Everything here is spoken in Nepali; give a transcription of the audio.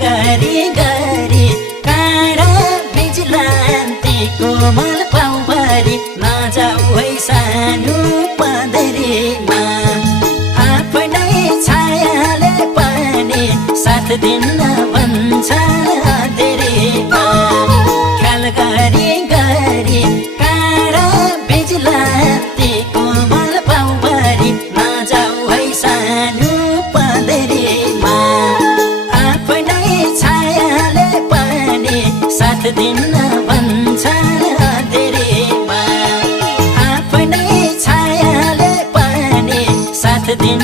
गरी गरी काँडा बिजुलान्ती कोमल पाउभरि नजाऊ है सानो पँधेरीमा आफ्नै छायाले पनि साथ दिन भन्छ धेरैमा ख्याल गरी गरी काँडा बिजुलान्ती कोमल पाउभरि नजाऊ है सानो पँधेरीमा आफ्नै छायाले पनि साथ दिन भन्छ धेरैमा आफ्नै छायाले पनि साथ दिन